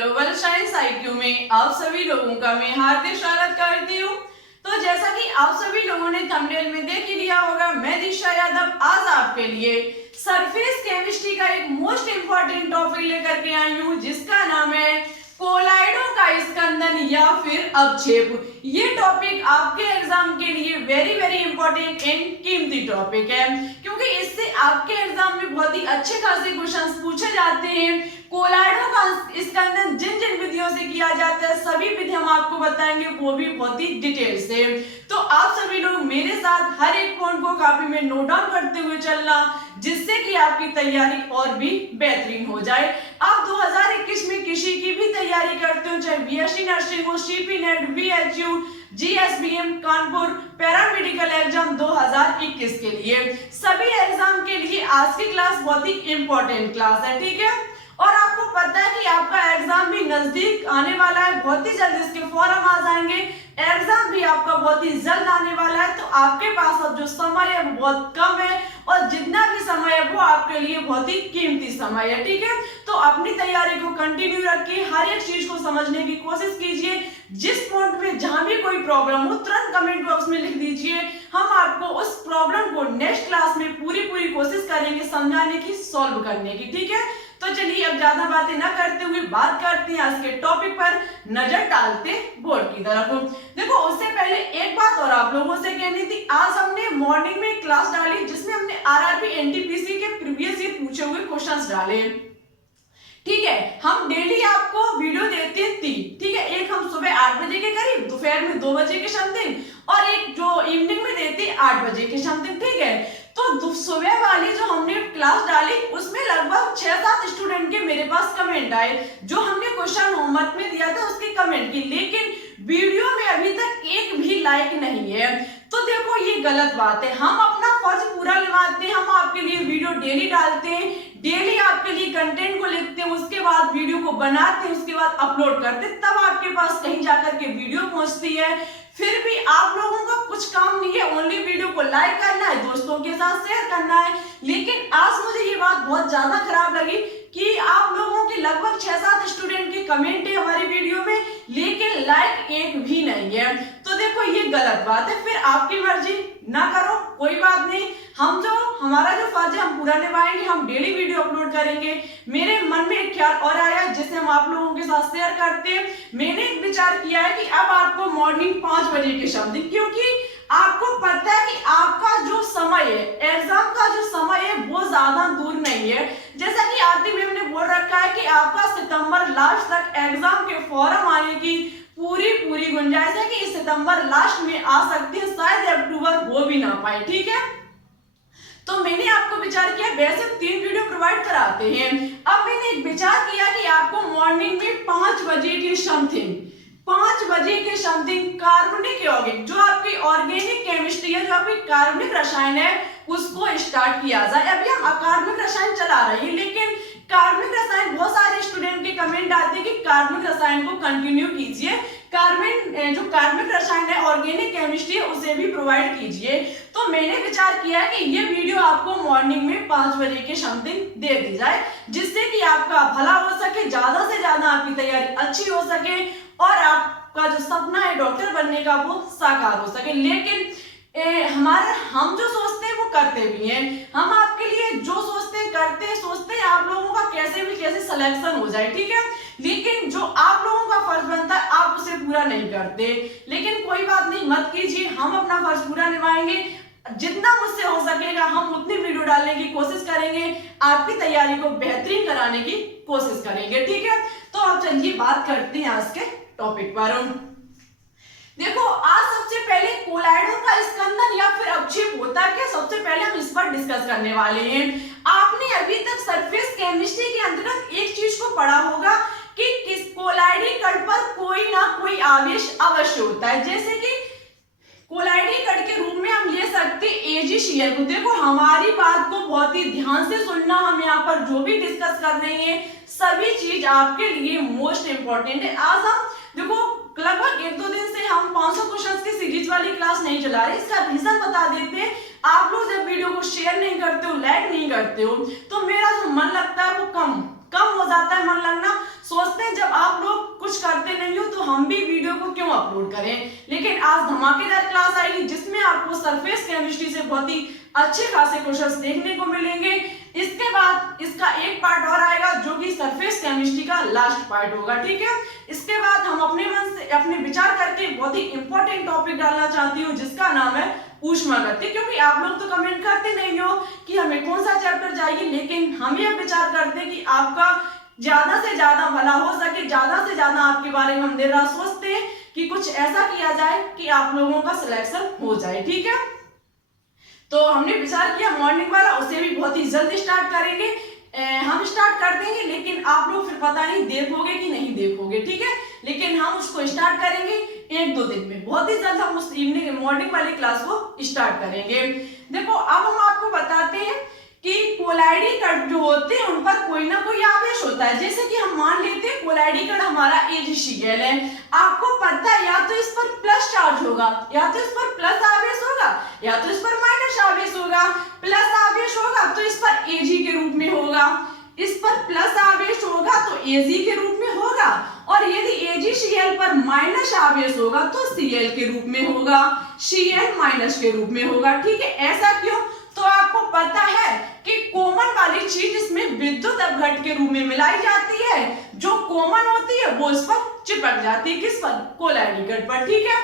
Global science IQ में आप सभी लोगों का मैं हार्दिक स्वागत करती हूँ। तो जैसा कि आप सभी लोगों ने थंबनेल में देख ही लिया होगा, मैं दिशा यादव आज आपके लिए सरफेस केमिस्ट्री का एक मोस्ट इंपॉर्टेंट टॉपिक लेकर के आई हूँ, जिसका नाम है कोलाइडों का स्कंदन या फिर अवक्षेप। ये टॉपिक आपके एग्जाम के लिए वेरी इंपॉर्टेंट एंड कीमती टॉपिक है, क्योंकि इससे आपके एग्जाम में बहुत ही अच्छे खासे क्वेश्चंस पूछे जाते हैं। कोलाइडों का स्कंदन जिन जिन विधियों से किया जाता है, सभी विधि हम आपको बताएंगे, वो भी बहुत ही डिटेल से। तो आप सभी लोग मेरे साथ हर एक पॉइंट को कॉपी में नोट डाउन करते हुए चलना, जिससे कि आपकी तैयारी और भी बेहतरीन हो जाए। आप 2021 में किसी की भी तैयारी करते हो, चाहे बीएससी नर्सिंग हो, CP NET, BHU, GSBM, Kanpur paramedical exam 2021 के लिए, सभी एग्जाम के लिए आज की क्लास बहुत ही इंपॉर्टेंट क्लास है, ठीक है। और आपको पता है कि आपका एग्जाम भी नजदीक आने वाला है, बहुत ही जल्द इसके फॉर्म आ जाएंगे, एग्जाम भी आपका बहुत ही जल्द आने वाला है। तो आपके पास अब जो समय है वो बहुत कम है, और जितना भी समय है वो आपके लिए बहुत ही कीमती समय है, ठीक है। तो अपनी तैयारी को कंटिन्यू रखिए, हर एक चीज को समझने की कोशिश कीजिए। जिस पॉइंट में जहां भी कोई प्रॉब्लम हो, तुरंत कमेंट बॉक्स में लिख दीजिए, हम आपको उस प्रॉब्लम को नेक्स्ट क्लास में पूरी कोशिश करेंगे समझाने की, सॉल्व करने की, ठीक है। तो चलिए अब ज्यादा बातें ना करते हुए बात करते हैं आज के टॉपिक पर, नजर डालते बोर्ड की तरफ। देखो, उससे पहले एक बात और आप लोगों से कहनी थी। आज हमने मॉर्निंग में क्लास डाली, जिसमें हमने आरआरबी एनटीपीसी के प्रीवियस ईयर पूछे हुए क्वेश्चंस डाले, ठीक है। हम डेली आपको वीडियो देते हैं 3, ठीक है। एक हम सुबह 8 बजे के करीब, दोपहर में 2 बजे के समथिंग, और एक जो इवनिंग में देते हैं 8 बजे के समथिंग, ठीक है। तो सुबह वाली जो हमने क्लास डाली, उसमें लगभग 6-7 स्टूडेंट के मेरे पास कमेंट आए, जो हमने क्वेश्चन होमवर्क में दिया था उसके कमेंट की, लेकिन वीडियो में अभी तक एक भी लाइक नहीं है। तो देखो, ये गलत बात है। हम अपना फर्ज पूरा निभाते हैं, हम आपके लिए वीडियो डेली डालते हैं, डेली आपके लिए कंटेंट को लिखते हैं, उसके बाद वीडियो को बनाते हैं, उसके बाद अपलोड करते हैं, तब आपके पास कहीं जाकर के वीडियो पहुंचती है। फिर भी आप लोगों का कुछ काम नहीं है, ओनली वीडियो को लाइक करना है, दोस्तों के साथ शेयर करना है। लेकिन आज मुझे ये बात बहुत ज्यादा खराब लगी कि आप लोगों के लगभग 6-7 स्टूडेंट के कमेंट है हमारी वीडियो में, लेकिन लाइक एक भी नहीं है। तो देखो, ये गलत बात है। फिर आपकी मर्जी, ना करो कोई बात नहीं, हमारा जो फर्ज है हम पूरा निभाएंगे, हम डेली वीडियो अपलोड करेंगे। मेरे मन में एक ख्याल और आया, जिसे हम आप लोगों के साथ शेयर करते हैं। मैंने एक विचार किया है कि अब आपको मॉर्निंग 5 बजे के समथिंग, क्योंकि आपको पता है कि आपका जो समय है, एग्जाम का जो समय है, वो ज्यादा दूर नहीं है। जैसा कि आरती मैम ने बोल रखा है कि आपका सितंबर लास्ट तक एग्जाम के फॉर्म आने की पूरी गुंजाइश है, कि सितंबर लास्ट में आ सकती है, शायद अक्टूबर हो भी ना पाए, ठीक है। तो मैंने आपको विचार किया, वैसे 3 वीडियो प्रोवाइड कराते हैं, अब मैंने एक विचार किया कि आपको मॉर्निंग में 5 बजे के समथिंग कार्बनिक यौगिक, जो आपकी ऑर्गेनिक केमिस्ट्री है, जो आपकी कार्बनिक रसायन है, उसको स्टार्ट किया जाए। अभी हम अकार्बनिक रसायन चला रहे हैं, लेकिन कार्बनिक रसायन, बहुत सारे स्टूडेंट के कमेंट आते हैं कि कार्बनिक रसायन को कंटिन्यू कीजिए, जो कार्बनिक रसायन है, ऑर्गेनिक केमिस्ट्री है, उसे भी प्रोवाइड कीजिए। तो मैंने विचार किया कि ये वीडियो आपको मॉर्निंग में 5 बजे के समथिंग दे दी जाए, जिससे कि आपका भला हो सके, ज्यादा से ज्यादा आपकी तैयारी अच्छी हो सके, और आपका जो सपना है डॉक्टर बनने का, वो साकार हो सके। लेकिन हम जो सोचते हैं वो करते भी हैं, हम आपके लिए जो सोचते हैं करते हैं, सोचते हैं आप लोगों का कैसे भी कैसे सिलेक्शन हो जाए, ठीक है। लेकिन जो आप लोगों का फर्ज बनता है, आप उसे पूरा नहीं करते। लेकिन कोई बात नहीं, मत कीजिए, हम अपना फर्ज पूरा निभाएंगे। जितना मुझसे हो सकेगा हम उतनी वीडियो डालने की कोशिश करेंगे, आपकी तैयारी को बेहतरीन कराने की कोशिश करेंगे, ठीक है। तो अब चलिए बात करते हैं आज के टॉपिक पर। देखो, आज सबसे पहले कोलाइडों का स्कंदन या फिर अवक्षेप होता है क्या, सबसे पहले हम इस पर डिस्कस करने वाले हैं। आपने अभी तक सरफेस केमिस्ट्री के अंतर्गत एक चीज को पढ़ा होगा कि किस कोलाइडी कण पर कोई ना कोई आवेश अवश्य होता है, जैसे कि कोलाइडी कण के रूप में हम ले सकते AgCl को। देखो, हमारी बात को बहुत ही ध्यान से सुनना, हम यहाँ पर जो भी डिस्कस कर रहे हैं, सभी चीज आपके लिए मोस्ट इंपॉर्टेंट है। आज हम देखो, लगभग 1-2 दिन से हम 500 क्वेश्चंस की सीरीज वाली क्लास नहीं चला रहे, इसका रीजन बता देते हैं। आप लोग जब वीडियो को शेयर नहीं करते हो, लाइक नहीं करते हो, तो मेरा जो मन लगता है वो कम हो जाता है। मन लगना सोचते हैं, जब आप करते नहीं हो तो हम भी वीडियो को क्यों अपलोड करें। लेकिन आज धमाकेदार क्लास आएगी जिसमें आपको सरफेस केमिस्ट्री से बहुत ही अच्छे खासे क्वेश्चंस देखने को मिलेंगे। इसके बाद इसका एक पार्ट और आएगा जो कि सरफेस केमिस्ट्री का लास्ट पार्ट होगा, ठीक है। इसके बाद हम अपने मन से अपने विचार करके बहुत ही इंपॉर्टेंट टॉपिक डालना चाहती हूँ जिसका नाम है ऊष्मागति, क्योंकि आप लोग तो कमेंट करते नहीं हो कि हमें कौन सा चैप्टर चाहिए, लेकिन हम ये विचार करते हैं कि आपका ज्यादा से ज्यादा भला हो सके, ज्यादा से ज्यादा आपके बारे में हम देर रात सोचते हैं कि कुछ ऐसा किया जाए कि आप लोगों का सिलेक्शन हो जाए, ठीक है। तो हमने विचार किया मॉर्निंग वाला उसे भी बहुत ही जल्द स्टार्ट करेंगे। हम स्टार्ट कर देंगे, लेकिन आप लोग फिर पता नहीं देखोगे कि नहीं देखोगे, ठीक है। लेकिन हम उसको स्टार्ट करेंगे 1-2 दिन में, बहुत ही जल्द हम उस इवनिंग मॉर्निंग वाली क्लास को स्टार्ट करेंगे। देखो अब हम आपको बताते हैं कि कोलाइडी कण जो होते हैं उन पर कोई ना कोई आवेश होता है। जैसे कि हम मान लेते हैं कोलाइडी कण हमारा AgCl है, आपको पता है या तो इस पर प्लस चार्ज होगा, या तो इस पर प्लस आवेश होगा, या तो इस पर माइनस आवेश होगा। प्लस आवेश होगा तो इस पर Ag के रूप में होगा, इस पर प्लस आवेश होगा तो Ag के रूप में होगा, और यदि AgCl पर माइनस आवेश होगा तो Cl के रूप में होगा, Cl माइनस के रूप में होगा, ठीक है। ऐसा क्यों? तो आपको पता है कि कॉमन वाली चीज इसमें विद्युत अपघट के रूप में मिलाई जाती है, जो कॉमन होती है वो इस पर चिपक जाती है, किस पर? कोलाइडी कण पर, ठीक है।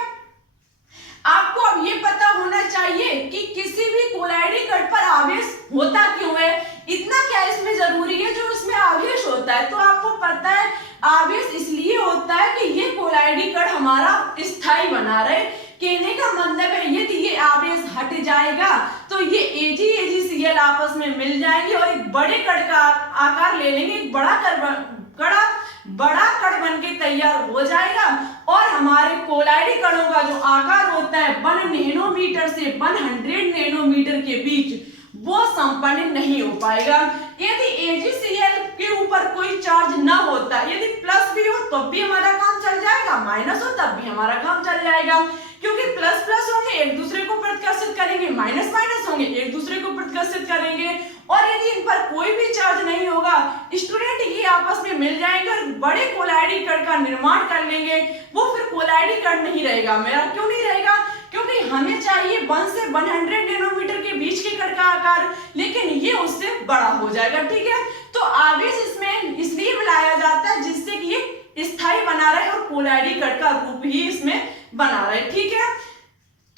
आपको अब ये पता होना चाहिए कि किसी भी कोलाइडी कण पर आवेश होता क्यों है, इतना क्या इसमें जरूरी है जो इसमें आवेश होता है। तो आपको पता है आवेश इसलिए होता है कि ये कोलाइडी कण हमारा स्थायी बना रहे। कहने का मतलब है यदि ये आवेश हट जाएगा तो ये AgCl आपस में मिल जाएंगे और एक बड़े कण का आकार ले लेंगे, एक बड़ा कण बन के तैयार हो जाएगा, और हमारे कोलाइडी कणों का जो आकार होता है 1 नैनोमीटर से 100 नैनोमीटर के बीच वो संपन्न नहीं हो पाएगा। यदि AgCl के ऊपर कोई चार्ज ना होता, यदि प्लस भी हो तब भी हमारा काम चल जाएगा, माइनस हो तब भी हमारा काम चल जाएगा, क्योंकि प्लस प्लस होंगे एक दूसरे को प्रतिकर्षित करेंगे, माइनस माइनस होंगे एक दूसरे को प्रतिकर्षित करेंगे। और यदि इन पर कोई भी चार्ज नहीं होगा, स्टूडेंट ये आपस में मिल जाएंगे और बड़े कोलाइडी कण का निर्माण कर लेंगे। वो फिर कोलाइडी कण नहीं रहेगा। मेरा क्यों नहीं रहेगा? क्योंकि हमें चाहिए 1 से 100 नैनोमीटर के बीच के कण का आकार, लेकिन ये उससे बड़ा हो जाएगा, ठीक है। तो आवेश इसमें इसलिए मिलाया जाता है जिससे कि ये स्थायी बना रहे और कोलाइडी कण का रूप ही इसमें बना रहे, ठीक है।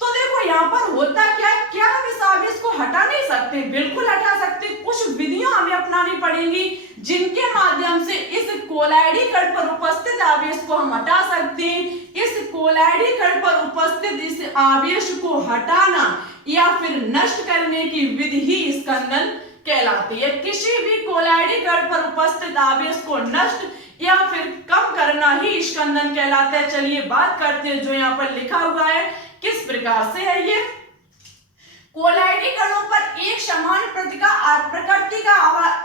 तो देखो यहाँ पर होता क्या हम इस आवेश को हटा नहीं सकते? बिल्कुल हटा सकते। कुछ विधियां हमें अपनानी पड़ेंगी जिनके माध्यम से इस कोलाइडी कण पर उपस्थित आवेश को हम हटा सकते हैं। इस कोलाइडी कण पर उपस्थित इस आवेश को हटाना या फिर नष्ट करने की विधि ही स्कंदन कहलाती है। किसी भी कोलाइडी कण पर उपस्थित आवेश को नष्ट या फिर कम करना ही स्कंदन कहलाता है। चलिए बात करते हैं जो यहाँ पर लिखा हुआ है किस प्रकार से है ये। कोलाइडी कणों पर एक समान प्रकृति का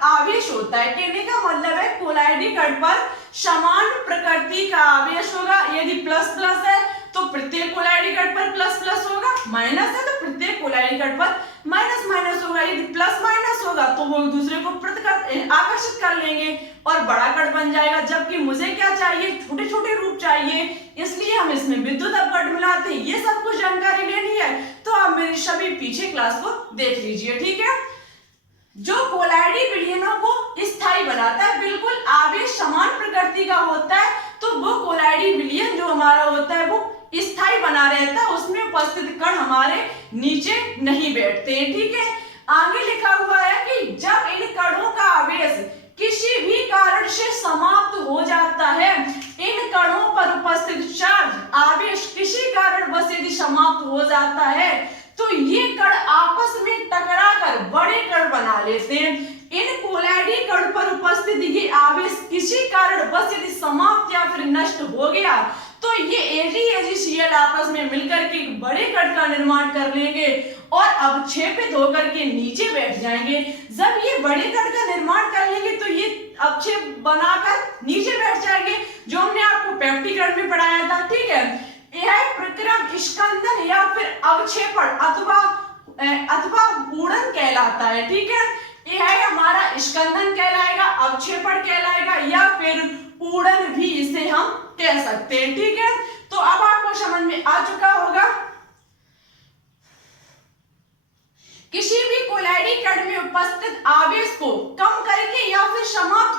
आवेश होता है। कहने का मतलब है कोलाइडी कण पर समान प्रकृति का आवेश होगा। यदि प्लस प्लस है तो प्रत्येक कोलाइडी कण पर प्लस प्लस होगा, माइनस है तो प्रत्येक कोलाइडी कण पर माइनस माइनस होगा। यदि प्लस माइनस होगा तो वो एक दूसरे को आकर्षित कर लेंगे और बड़ा कण बन जाएगा। जबकि मुझे क्या चाहिए? छोटे छोटे रूप चाहिए, इसलिए हम इसमें विद्युत अपघट मिलाते हैं। ये सब कुछ जानकारी लेनी है तो आप मेरी सभी पीछे क्लास को देख लीजिए, ठीक है। जो कोलाइडी विलयनों को स्थायी बनाता है, बिल्कुल आवेश समान प्रकृति का होता है, तो वो कोलाइडी विलयन जो हमारा होता है वो स्थायी बना रहता है, उसमें उपस्थित कण हमारे नीचे नहीं बैठते हैं, ठीक है। आगे लिखा हुआ है कि जब इन कणों का आवेश किसी भी कारण से समाप्त हो जाता है, इन कणों पर उपस्थित चार्ज आवेश किसी कारणवश यदि समाप्त हो जाता है तो ये कण आपस में टकराकर बड़े कण बना लेते हैं। इन कोलाइडी कण पर उपस्थित ये आवेश किसी कारणवश यदि समाप्त या फिर नष्ट हो गया तो ये AgCl आपस में मिलकर के एक बड़े कण का निर्माण कर लेंगे और अवक्षेपित होकर के नीचे बैठ जाएंगे। जब ये बड़े कण का निर्माण कर लेंगे तो ये अवक्षेप बनाकर नीचे बैठ जाएंगे, जो हमने आपको पेप्टिकरण में पढ़ाया था, ठीक है। यह प्रक्रम स्कंदन या फिर अवक्षेपण अथवा गुणन कहलाता है, ठीक है। यह हमारा स्कंदन कहलाएगा, अवक्षेपण कहलाएगा या फिर पूर्ण भी इसे हम कह सकते हैं। ठीक है, तो अब आपको समझ में आ चुका होगा किसी भी कोलाइडी कण में उपस्थित आवेश को कम करके या फिर समाप्त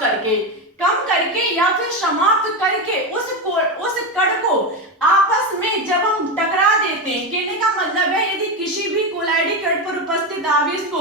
करके उस कण को आपस में जब हम टकरा देते हैं, कहने का मतलब है यदि किसी भी कोलाइडी कण पर उपस्थित आवेश को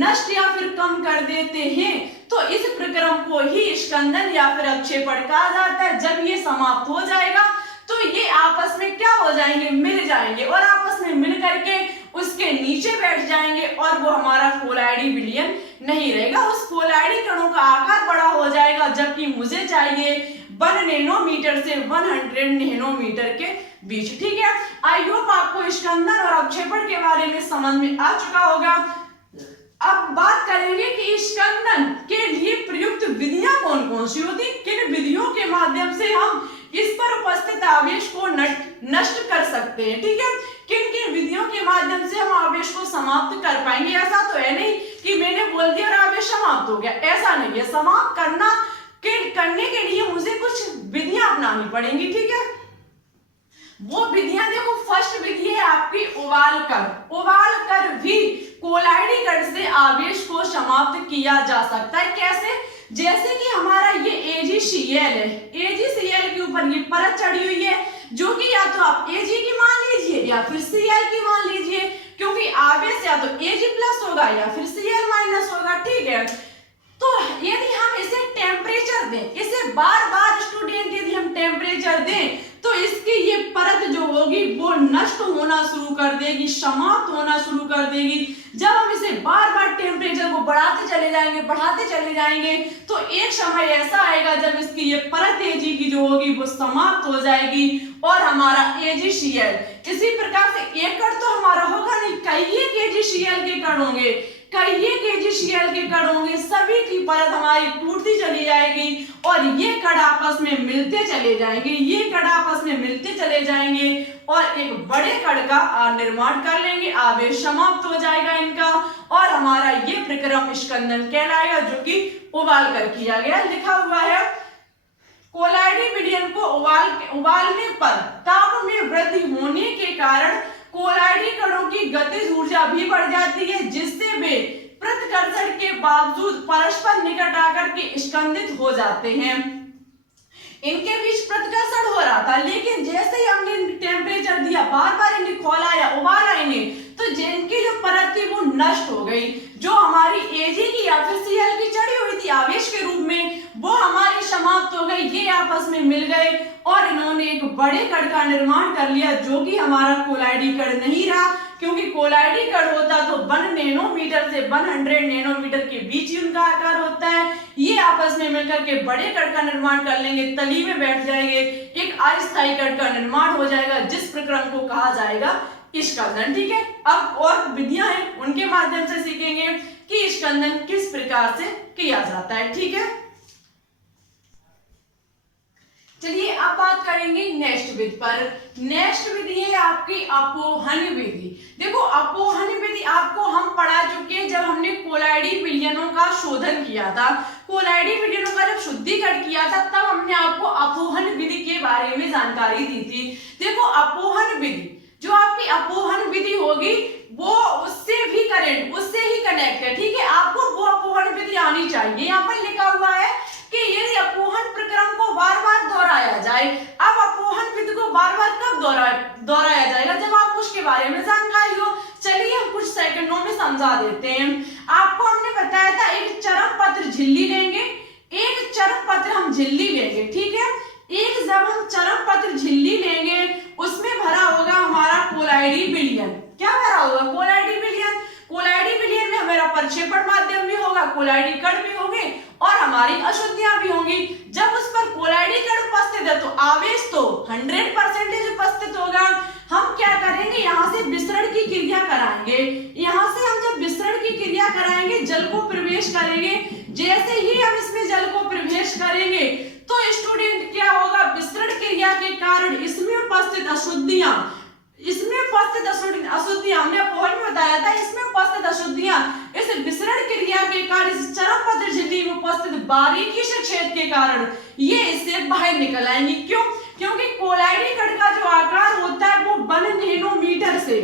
नष्ट या फिर कम कर देते हैं तो इस प्रक्रम को ही स्कंदन या फिर अवक्षेपण कहा जाता है। जब ये समाप्त हो जाएगा तो ये आपस में क्या हो जाएंगे, मिल जाएंगे और आपस में मिल करके उसके नीचे बैठ जाएंगे और वो हमारा कोलाइडी विलयन नहीं रहेगा। उस कोलाइडी कणों का आकार बड़ा हो जाएगा, जबकि मुझे चाहिए 1 नैनोमीटर से 100 नैनोमीटर के बीच। ठीक है, आई होप आपको स्कंदन और अवक्षेपण के बारे में समझ में आ चुका होगा। अब बात करेंगे कि स्कंदन के लिए प्रयुक्त विधियां कौन कौन सी होती, किन विधियों के माध्यम से हम इस पर उपस्थित आवेश को नष्ट कर सकते हैं। ठीक है, किन किन विधियों के माध्यम से हम आवेश को समाप्त कर पाएंगे। ऐसा तो है नहीं कि मैंने बोल दिया और आवेश समाप्त हो गया, ऐसा नहीं है। समाप्त करने के लिए मुझे कुछ विधियां अपनानी पड़ेंगी। ठीक है, वो विधियां देखो, फर्स्ट विधि है आपकी उबाल कर भी कोलाइडी कण से आवेश को समाप्त किया जा सकता है। कैसे, जैसे कि हमारा ये AgCl है, AgCl के ऊपर ये परत चढ़ी हुई है जो कि या तो आप Ag की मान लीजिए या फिर Cl की मान लीजिए, क्योंकि आवेश या तो Ag+ होगा या फिर Cl- होगा। ठीक है, तो यदि हम इसे टेम्परेचर दें, इसे बार बार स्टूडेंट यदि हम टेम्परेचर दें तो इसकी ये परत जो होगी वो नष्ट होना शुरू कर देगी, समाप्त होना शुरू कर देगी। जब हम इसे बार बार टेम्परेचर को बढ़ाते चले जाएंगे तो एक समय ऐसा आएगा जब इसकी ये परत Ag की जो होगी वो समाप्त हो जाएगी और हमारा AgCl, इसी प्रकार से एक कण तो हमारा होगा नहीं, कई AgCl के कण होंगे, सभी की परत हमारी टूटती चली जाएगी और ये कण आपस में मिलते चले जाएंगे और एक बड़े कण का निर्माण कर लेंगे, आवेश समाप्त हो जाएगा इनका और हमारा ये प्रक्रम स्कंदन कहलाएगा, जो कि उबाल कर किया गया। लिखा हुआ है कोलाइडी विलयन को उबालने पर ताप में वृद्धि होने के कारण कोलाइडी कणों की गतिज ऊर्जा भी बढ़ जाती है, जिससे वे प्रतिकर्षण के बावजूद परस्पर निकट आकर के स्कंदित हो जाते हैं। इनके बीच प्रतिकर्षण हो रहा था, लेकिन जैसे ही हमने टेम्परेचर दिया, बार बार इन्हें खोलाया, उबाला इन्हें, तो जिनकी जो परत थी वो नष्ट हो गई। जो हमारी Ag की या फिर Cl की चढ़ी हुई थी आवेश के रूप में, वो हमारी समाप्त हो गई, ये आपस में मिल गए और इन्होंने एक बड़े कण का निर्माण कर लिया, जो कि हमारा कोलाइडी कण नहीं रहा, क्योंकि कोलाइडी कण होता तो 1 नैनोमीटर से 100 नैनोमीटर के बीच ही उनका आकार होता है। ये आपस में मिलकर के बड़े कण का निर्माण कर लेंगे, तली में बैठ जाएंगे, एक अस्थायी कण का निर्माण हो जाएगा, जिस प्रक्रम को कहा जाएगा स्कंदन। ठीक है, अब और विधियां हैं, उनके माध्यम से सीखेंगे कि स्कंदन किस प्रकार से किया जाता है। ठीक है, चलिए अब बात करेंगे नेक्स्ट विधि पर। नेक्स्ट विधि है आपकी अपोहन विधि। देखो, अपोहन विधि आपको हम पढ़ा चुके हैं जब हमने कोलाइडी विलयनों का शोधन किया था। कोलाइडी विलयनों का जब शुद्धिकरण किया था तब हमने आपको अपोहन विधि के बारे में जानकारी दी थी। देखो, अपोहन विधि, जो आपकी अपोहन विधि होगी वो उससे ही कनेक्ट है। ठीक है, आपको वो अपोहन विधि आनी चाहिए। यहाँ पर लिखा हुआ है कि यदि अपोहन प्रक्रम को बार बार दोहराया जाए। अब अपोहन विधि को बार बार कब दोहराया जाएगा, जब आपको उसके बारे में जानकारी हो। चलिए हम कुछ सेकंडों में समझा देते हैं। आपको हमने बताया था एक चरम पत्र झिल्ली लेंगे, एक चरम पत्र हम झिल्ली लेंगे। ठीक है, एक जब हम चरम पत्र झिल्ली लेंगे उसमें भरा होगा हमारा कोलाइडी विलयन। क्या भरा होगा? कोलाइडी विलयन। कोलाइडी विलयन में हमारा प्रक्षेपण माध्यम भी होगा, कोलाइडी कण भी होंगे और हमारी अशुद्धियां भी होंगी। जब उस पर कोलाइडी कण उपस्थित है तो आवेश तो 100% उपस्थित होगा। हम क्या करेंगे, यहाँ से विसरण की क्रिया कराएंगे। यहाँ से हम जब विसरण की क्रिया कराएंगे, जल को प्रवेश करेंगे। जैसे ही हम इसमें जल को प्रवेश करेंगे तो स्टूडेंट क्या होगा, विसरण क्रिया के कारण इसमें उपस्थित अशुद्धियां हमने अपोहन में बताया था, इसमें उपस्थित अशुद्धियां इस विसरण क्रिया के कारण, इस चरम पत्र झिल्ली में उपस्थित बारीकी से छेद के कारण ये इससे बाहर निकल आएंगी। क्यों? नैनोमीटर से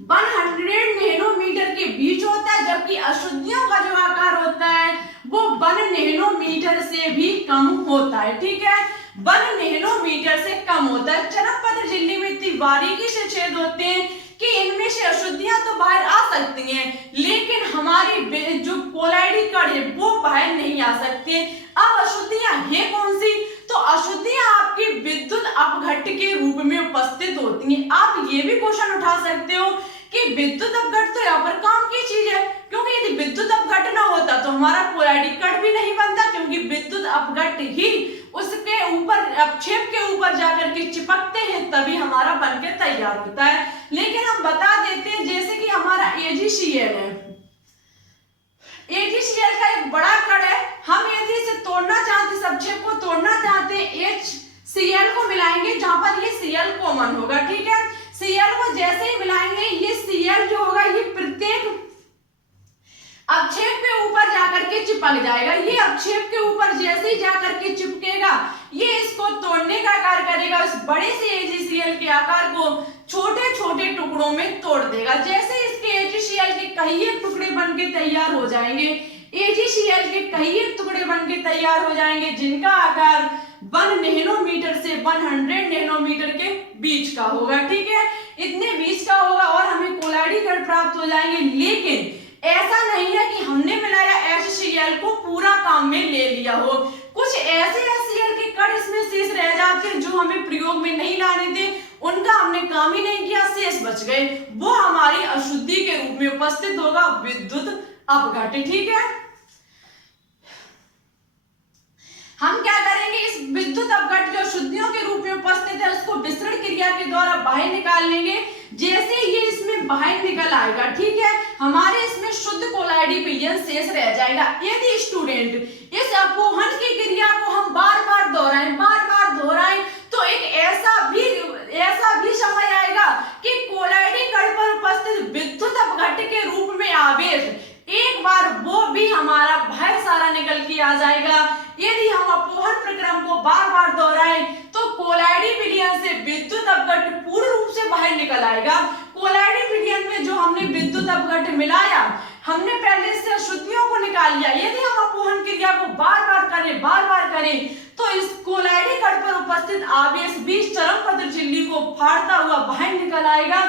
100 नैनोमीटर के बीच होता है, जबकि अशुद्धियों का जो आकार होता है वो 1 नैनोमीटर से भी कम होता है। ठीक है, 1 नैनोमीटर से कम होता है। चनकपत्र झिल्ली में इतनी बारीकी से छेद होते हैं कि इनमें से अशुद्धियां तो बाहर आ सकती हैं, लेकिन हमारी जो कोलाइडी कण है वो बाहर नहीं आ सकते। अब अशुद्धियां है कौन सी? तो अशुद्धियां आपकी विद्युत अपघट्ट के रूप में उपस्थित होती हैं। आप ये भी क्वेश्चन उठा सकते हो कि विद्युत अपघट्ट तो यहाँ पर काम की चीज है, क्योंकि यदि विद्युत अपघट्ट ना होता तो हमारा कोलाइडी कण भी नहीं बनता, क्योंकि विद्युत अपघट्ट ही उसके ऊपर अपक्षेप के ऊपर जाकर के चिपकते हैं, तभी हमारा बनके तैयार होता है। लेकिन हम बता देते हैं, जैसे कि हमारा AgCl है, AgCl का एक बड़ा कण है, हम यदि इसे तोड़ना चाहते, इस अपक्षेप को तोड़ना चाहते हैं, HCl को मिलाएंगे जहां पर ये Cl कॉमन होगा। ठीक है, Cl को जैसे ही मिलाएंगे, ये Cl जो होगा ये प्रत्येक अपक्षेप के ऊपर जाकर के चिपक जाएगा। ये अपक्षेप के ऊपर जैसे ही जाकर के चिपकेगा, ये इसको तोड़ने का कार्य करेगा, उस बड़े से AgCl के आकार को छोटे छोटे टुकड़ों में तोड़ देगा। जैसे इसके AgCl के कई एक टुकड़े बनके तैयार हो जाएंगे, AgCl के कई एक टुकड़े बनके तैयार हो जाएंगे, जिनका आकार 1 नैनोमीटर से 100 नैनोमीटर के बीच का होगा। ठीक है, इतने बीच का होगा और हमें कोलाइडी कण प्राप्त हो जाएंगे। लेकिन ऐसा नहीं है कि हमने मिलाया HCl को पूरा काम में ले लिया हो, कुछ ऐसे HCl के कण इसमें शेष रह जाते हैं जो हमें प्रयोग में नहीं लाने थे, उनका हमने काम ही नहीं किया, शेष बच गए, वो हमारी अशुद्धि के रूप में उपस्थित होगा विद्युत अपघट्ट। ठीक है, हम क्या करेंगे, इस विद्युत अपघट्ट जो अशुद्धियों के रूप में उपस्थित है उसको विसरण क्रिया के द्वारा बाहर निकाल लेंगे। जैसे ये इसमें बाहर निकल आएगा, ठीक है, हमारे इसमें शुद्ध कोलाइडी विलयन शेष रह जाएगा। यदि स्टूडेंट इस अपोहन की क्रिया को हम बार बार दोहराएं तो एक ऐसा भी समय आएगा कि कोलाइडी कण पर उपस्थित विद्युत अपघट्ट के रूप में आवेश एक बार वो भी हमारा बाहर सारा निकल के आ जाएगा। यदि हम अपोहन प्रक्रम को बार बार दोहराएं तो कोलाइडी विलयन से विद्युत अपघट्ट पूर्ण रूप से बाहर निकल आएगा। कोलाइडी विलयन में जो हमने विद्युत अपघट्ट मिलाया, हमने पहले से अशुद्धियों को निकाल लिया। यदि हम अपोहन क्रिया को बार बार करें तो इस कोलाइडी कण पर उपस्थित आवेश भी चरमपत्र झिल्ली को फाड़ता हुआ बाहर निकल आएगा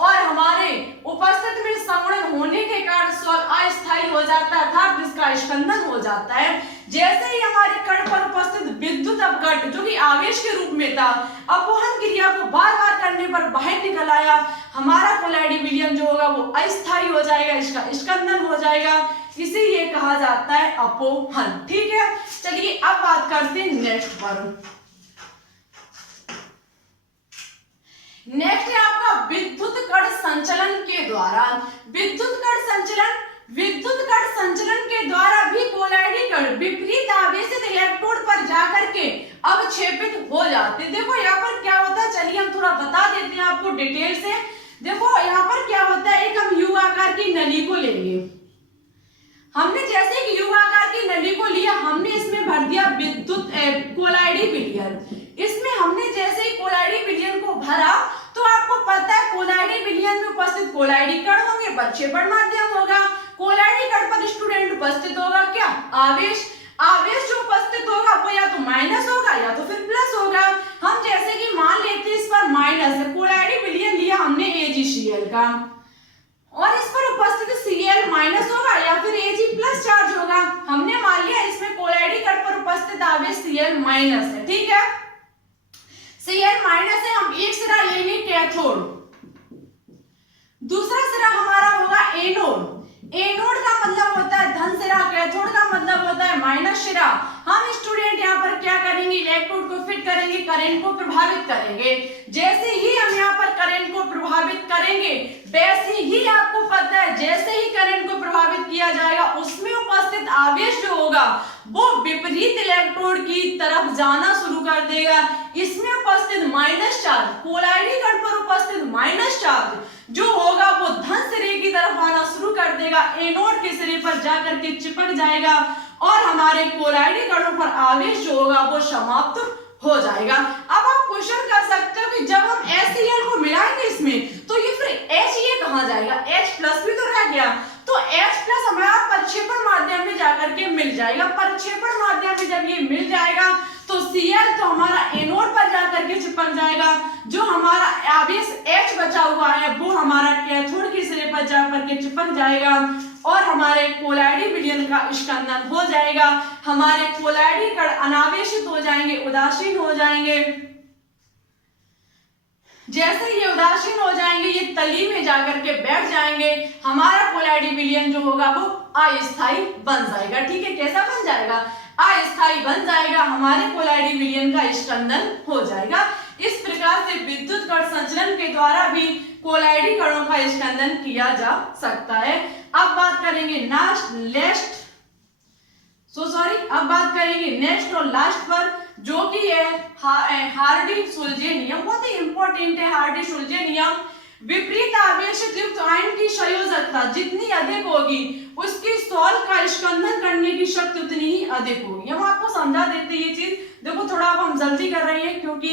और हमारे उपस्थित में संगुणन होने के कारण स्वर अस्थायी हो जाता है, अर्थात इसका स्कंदन हो जाता है। जैसे ही हमारे कण पर उपस्थित विद्युत अपघट्ट जो कि आवेश के रूप में था, अपोहन क्रिया को बार बार करने पर बाहर निकल आया, हमारा कोलाइडी विलयन जो होगा वो अस्थायी हो जाएगा, इसका स्कंदन हो जाएगा, इसीलिए कहा जाता है अपोहन। ठीक है, चलिए अब बात करते हैं नेक्स्ट पर। नेक्स्ट है आपका विद्युत कण संचलन के द्वारा। विद्युत कण संचलन के द्वारा भी कोलाइडी कण विपरीत आवेशित इलेक्ट्रोड पर जाकर के अवक्षेपित हो जाते। देखो यहाँ पर क्या होता है, चलिए हम थोड़ा बता देते हैं आपको डिटेल से। देखो यहाँ पर क्या होता है, एक हम यू आकार की नली को लेंगे। हमने जैसे कि यू आकार की नली को लिया, हमने इसमें भर दिया विद्युत कोलाइडी विलयन। इसमें हमने जैसे ही कोलाइडी विलयन को भरा तो आपको पता है कोलाइडी विलयन में उपस्थित कोलाइडी कण होंगे, प्रक्षेपण माध्यम होगा, कोलाइडी कण पर स्टूडेंट उपस्थित होगा क्या, आवेश। आवेश जो उपस्थित होगा वो या तो माइनस होगा या तो फिर प्लस होगा। हम जैसे कि मान लेते हैं इस पर माइनस है, कोलाइडी विलयन लिया हमने AgCl का और इस पर उपस्थित Cl माइनस होगा या फिर Ag प्लस चार्ज होगा। हमने मान लिया इसमें कोलाइडी कण पर उपस्थित आवेश Cl माइनस है। ठीक है, Cl माइनस है, हम एक सिरा लेंगे कैथोड, दूसरा सिरा हमारा होगा एनोड। एनोड का मतलब होता है धन सिरा, कैथोड का मतलब होता है माइनस सिरा। हम स्टूडेंट यहाँ पर क्या करेंगे, इलेक्ट्रोड को फिट करेंगे, करंट को प्रभावित करेंगे। जैसे ही हम यहाँ पर करंट को प्रभावित करेंगे, वैसे ही आपको पता है जैसे ही करंट को प्रभावित किया जाएगा उसमें उपस्थित आवेश जो होगा वो विपरीत इलेक्ट्रोड की तरफ जाना शुरू कर देगा। इसमें उपस्थित माइनस चार्ज, कोलाइडी कण पर उपस्थित माइनस चार्ज जो होगा वो धन सिरे की तरफ आना शुरू कर देगा, एनोड के सिरे पर जाकर के चिपक जाएगा और हमारे कोलाइडी कणों पर आवेश जो होगा वो समाप्त हो जाएगा। अब आप क्वेश्चन कर सकते हो कि जब हम HCl को मिलाएंगे इसमें जाएगा। प्रक्षेपण माध्यम में जब ये मिल जाएगा तो Cl तो हमारा एनोड पर जाकर के चिपक जाएगा, जो हमारा आवेश H बचा हुआ है वो हमारा कैथोड के सिरे पर जाकर के चिपक जाएगा और हमारे कोलाइडी विलयन का स्कंदन हो जाएगा। हमारे कोलाइडी कण अनावेशित हो जाएंगे, उदासीन हो जाएंगे। जैसे ये उदासीन हो जाएंगे ये तली में जाकर के बैठ जाएंगे, हमारा कोलाइडी विलयन जो होगा वो अस्थायी बन जाएगा। ठीक है, कैसा बन जाएगा? अस्थायी बन जाएगा, हमारे कोलाइडी विलयन का स्कंदन हो जाएगा। इस प्रकार से विद्युत कण संचलन के द्वारा भी कोलाइडी कणों का स्कंदन किया जा सकता है। अब बात करेंगे अब बात करेंगे नेक्स्ट और लास्ट पर, जो कि है हार्डी-सुलजे नियम। बहुत ही इंपॉर्टेंट है हार्डी-सुलजे नियम। विपरीत आवेशित युक्त आयन की संयोजकता जितनी अधिक होगी उसकी सॉल्ट का स्कंदन करने की शक्ति उतनी ही अधिक होगी। हम आपको समझा देते ये चीज। देखो थोड़ा अब हम जल्दी कर रहे हैं क्योंकि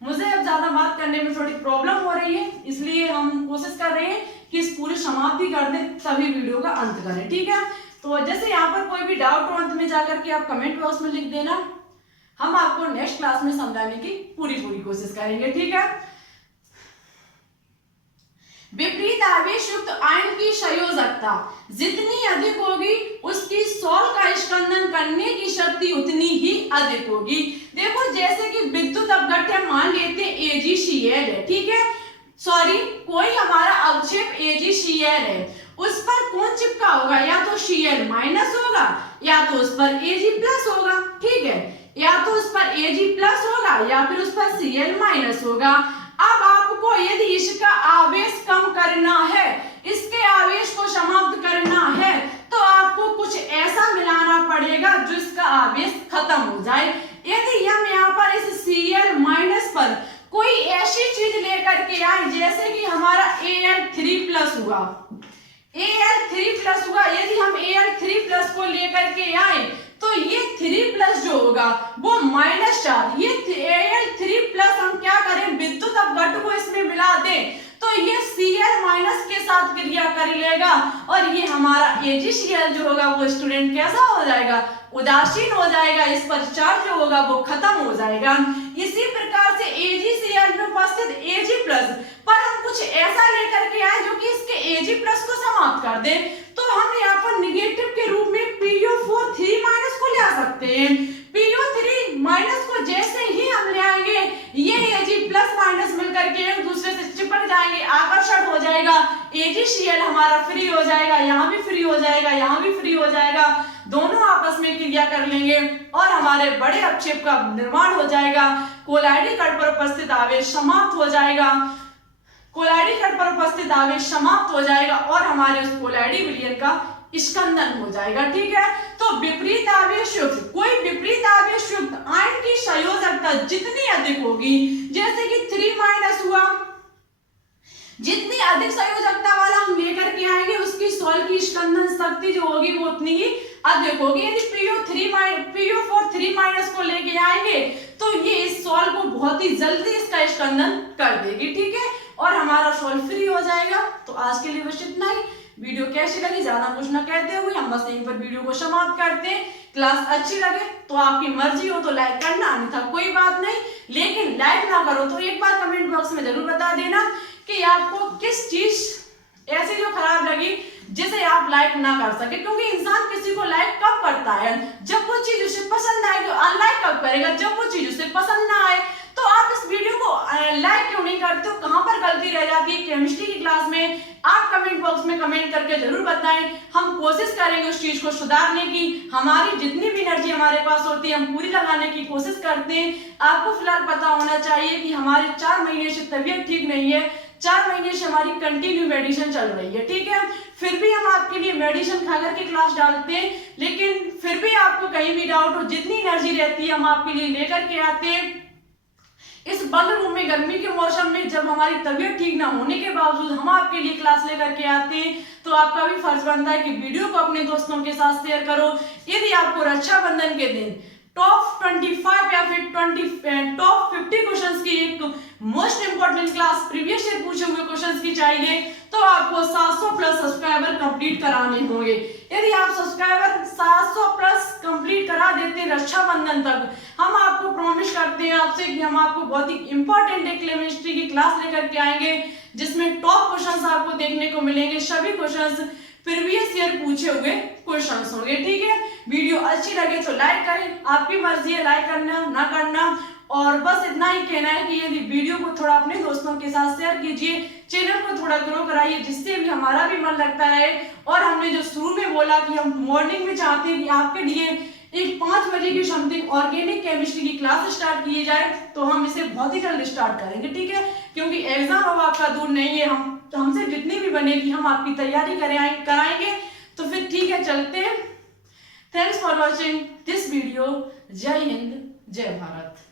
मुझे अब ज्यादा बात करने में थोड़ी प्रॉब्लम हो रही है, इसलिए हम कोशिश कर रहे हैं कि इस पूरी समाप्ति कर दें तभी वीडियो का अंत करें। ठीक है, तो जैसे यहाँ पर कोई भी डाउट हो अंत में जाकर के आप कमेंट बॉक्स में लिख देना, हम आपको नेक्स्ट क्लास में समझाने की पूरी कोशिश करेंगे। ठीक है, विपरीत आवेश युक्त आयन की संयोजकता जितनी अधिक होगी उसकी सॉल्ट का स्कंदन करने की शक्ति उतनी ही अधिक होगी। देखो जैसे कि विद्युत अपघट्य मान लेते हैं AgCl है, ठीक है, सॉरी कोई हमारा अवक्षेप AgCl है, उस पर कौन चिपका होगा? या तो Cl माइनस होगा या तो उस पर Ag प्लस होगा। ठीक है, या तो उस पर Ag प्लस होगा या फिर उस पर Cl माइनस होगा। अब आपको यदि इसका आवेश कम करना है, इसके आवेश को समाप्त करना है, तो आपको कुछ ऐसा मिलाना पड़ेगा जो इसका आवेश खत्म हो जाए। यदि हम यहाँ पर इस Cl माइनस पर कोई ऐसी चीज लेकर के आए जैसे कि हमारा Al3+ हुआ, Al3+ हुआ, यदि हम Al3+ को लेकर के आए तो ये 3+ जो होगा वो -4, ये Al3+ हम क्या करें, विद्युत अपघट्य को इसमें मिला दें तो ये Cl- के साथ क्रिया कर लेगा और ये हमारा AgCl जो होगा वो स्टूडेंट कैसा हो जाएगा? उदासीन हो जाएगा, इस पर चार्ज जो होगा वो खत्म हो जाएगा। इसी प्रकार से AgCl में उपस्थित Ag+ पर हम कुछ ऐसा लेकर के आए जो कि इसके Ag+ को समाप्त कर दे, तो हम यहाँ पर निगेटिव के रूप में PO4 3- को ले आ सकते हैं। PO3- को जैसे ही हम ले आएंगे ये Ag+ मिलकर के एक दूसरे से चिपक जाएंगे, आकर्षण हो जाएगा, AgCl हमारा फ्री हो जाएगा, यहाँ भी फ्री हो जाएगा, यहाँ भी फ्री हो जाएगा, दोनों आपस में क्रिया कर लेंगे और हमारे बड़े अपक्षेप का निर्माण हो जाएगा। कोलाइडी कण पर उपस्थित आवेश समाप्त हो जाएगा, कोलाइडी कण पर उपस्थित आवेश समाप्त हो जाएगा और हमारे उस कोलाइडी विलयन का स्कंदन हो जाएगा। ठीक है, तो विपरीत आवेश युक्त कोई विपरीत आवेश युक्त आयन की संयोजकता जितनी अधिक होगी, जैसे कि 3- हुआ, जितनी अधिक संयोजकता वाला हम लेकर के आएंगे उसकी सॉल्ट की स्कंदन शक्ति जो होगी वो उतनी ही अधिक होगी। यदि PO4 3- को लेके आएंगे तो ये इस सॉल्ट को बहुत ही जल्दी इसका स्कंदन कर देगी। ठीक है, और हमारा सॉल्ट फ्री हो जाएगा। तो आज के लिए बस इतना ही। वीडियो कैसी लगी ज्यादा कुछ ना कहते हुए हम बस यहीं पर वीडियो को समाप्त करते हैं। क्लास अच्छी लगे तो आपकी मर्जी हो तो लाइक करना, अन्यथा कोई बात नहीं, लेकिन लाइक ना करो तो एक बार कमेंट बॉक्स में जरूर बता देना कि आपको किस चीज ऐसी जो खराब लगी जिसे आप लाइक ना कर सके, क्योंकि इंसान किसी को लाइक कब करता है? जब वो चीज उसे पसंद आएगी। अनलाइक कब करेगा? जब वो चीज उसे पसंद ना आए। तो आप इस वीडियो को लाइक क्यों नहीं करते हो? कहां पर गलती रह जाती है केमिस्ट्री की क्लास में? आप कमेंट बॉक्स में कमेंट करके जरूर बताएं, हम कोशिश करेंगे उस चीज को सुधारने की। हमारी जितनी भी एनर्जी हमारे पास होती है हम पूरी लगाने की कोशिश करते हैं। आपको फिलहाल पता होना चाहिए कि हमारे 4 महीने से तबीयत ठीक नहीं है, 4 महीने से हमारी कंटिन्यू मेडिसिन चल रही है। ठीक है, फिर भी हम आपके लिए मेडिसिन खा करके क्लास डालते हैं, लेकिन फिर भी आपको कहीं भी डाउट हो, जितनी एनर्जी रहती है हम आपके लिए लेकर के आते हैं। इस बंद रूम में गर्मी के मौसम में जब हमारी तबीयत ठीक ना होने के बावजूद हम आपके लिए क्लास लेकर के आते हैं, तो आपका भी फर्ज बनता है कि वीडियो को अपने दोस्तों के साथ शेयर करो। यदि आपको रक्षाबंधन के दिन टॉप 25 या फिर टॉप 50 क्वेश्चंस की एक most important class previous year पूछे हुए क्वेश्चंस की चाहिए तो आपको 700 प्लस सब्सक्राइबर कंप्लीट कराने होंगे। यदि आप सब्सक्राइबर 700 प्लस कंप्लीट करा देते हैं रक्षाबंधन तक, हम आपको प्रॉमिस करते हैं आपसे कि हम आपको बहुत ही इंपॉर्टेंट एक केमिस्ट्री की क्लास लेकर के आएंगे जिसमें टॉप क्वेश्चंस आपको देखने को मिलेंगे। सभी क्वेश्चंस प्रीवियस ईयर पूछे हुए क्वेश्चंस होंगे। ठीक है, वीडियो अच्छी लगे तो लाइक करें, आपकी मर्जी है लाइक करना ना करना। और बस इतना ही कहना है कि यदि वीडियो को थोड़ा अपने दोस्तों के साथ शेयर कीजिए, चैनल को थोड़ा ग्रो कराइए जिससे भी हमारा भी मन लगता रहे। और हमने जो शुरू में बोला कि हम मॉर्निंग में चाहते हैं कि आपके लिए एक 5 बजे की समथिंग ऑर्गेनिक केमिस्ट्री की क्लास स्टार्ट की जाए, तो हम इसे बहुत ही जल्द स्टार्ट करेंगे। ठीक है, क्योंकि एग्जाम अब आपका दूर नहीं है, हमसे जितनी भी बनेगी हम आपकी तैयारी कराएंगे। तो फिर ठीक है, चलते हैं। Thanks for watching this video. जय हिंद, जय भारत।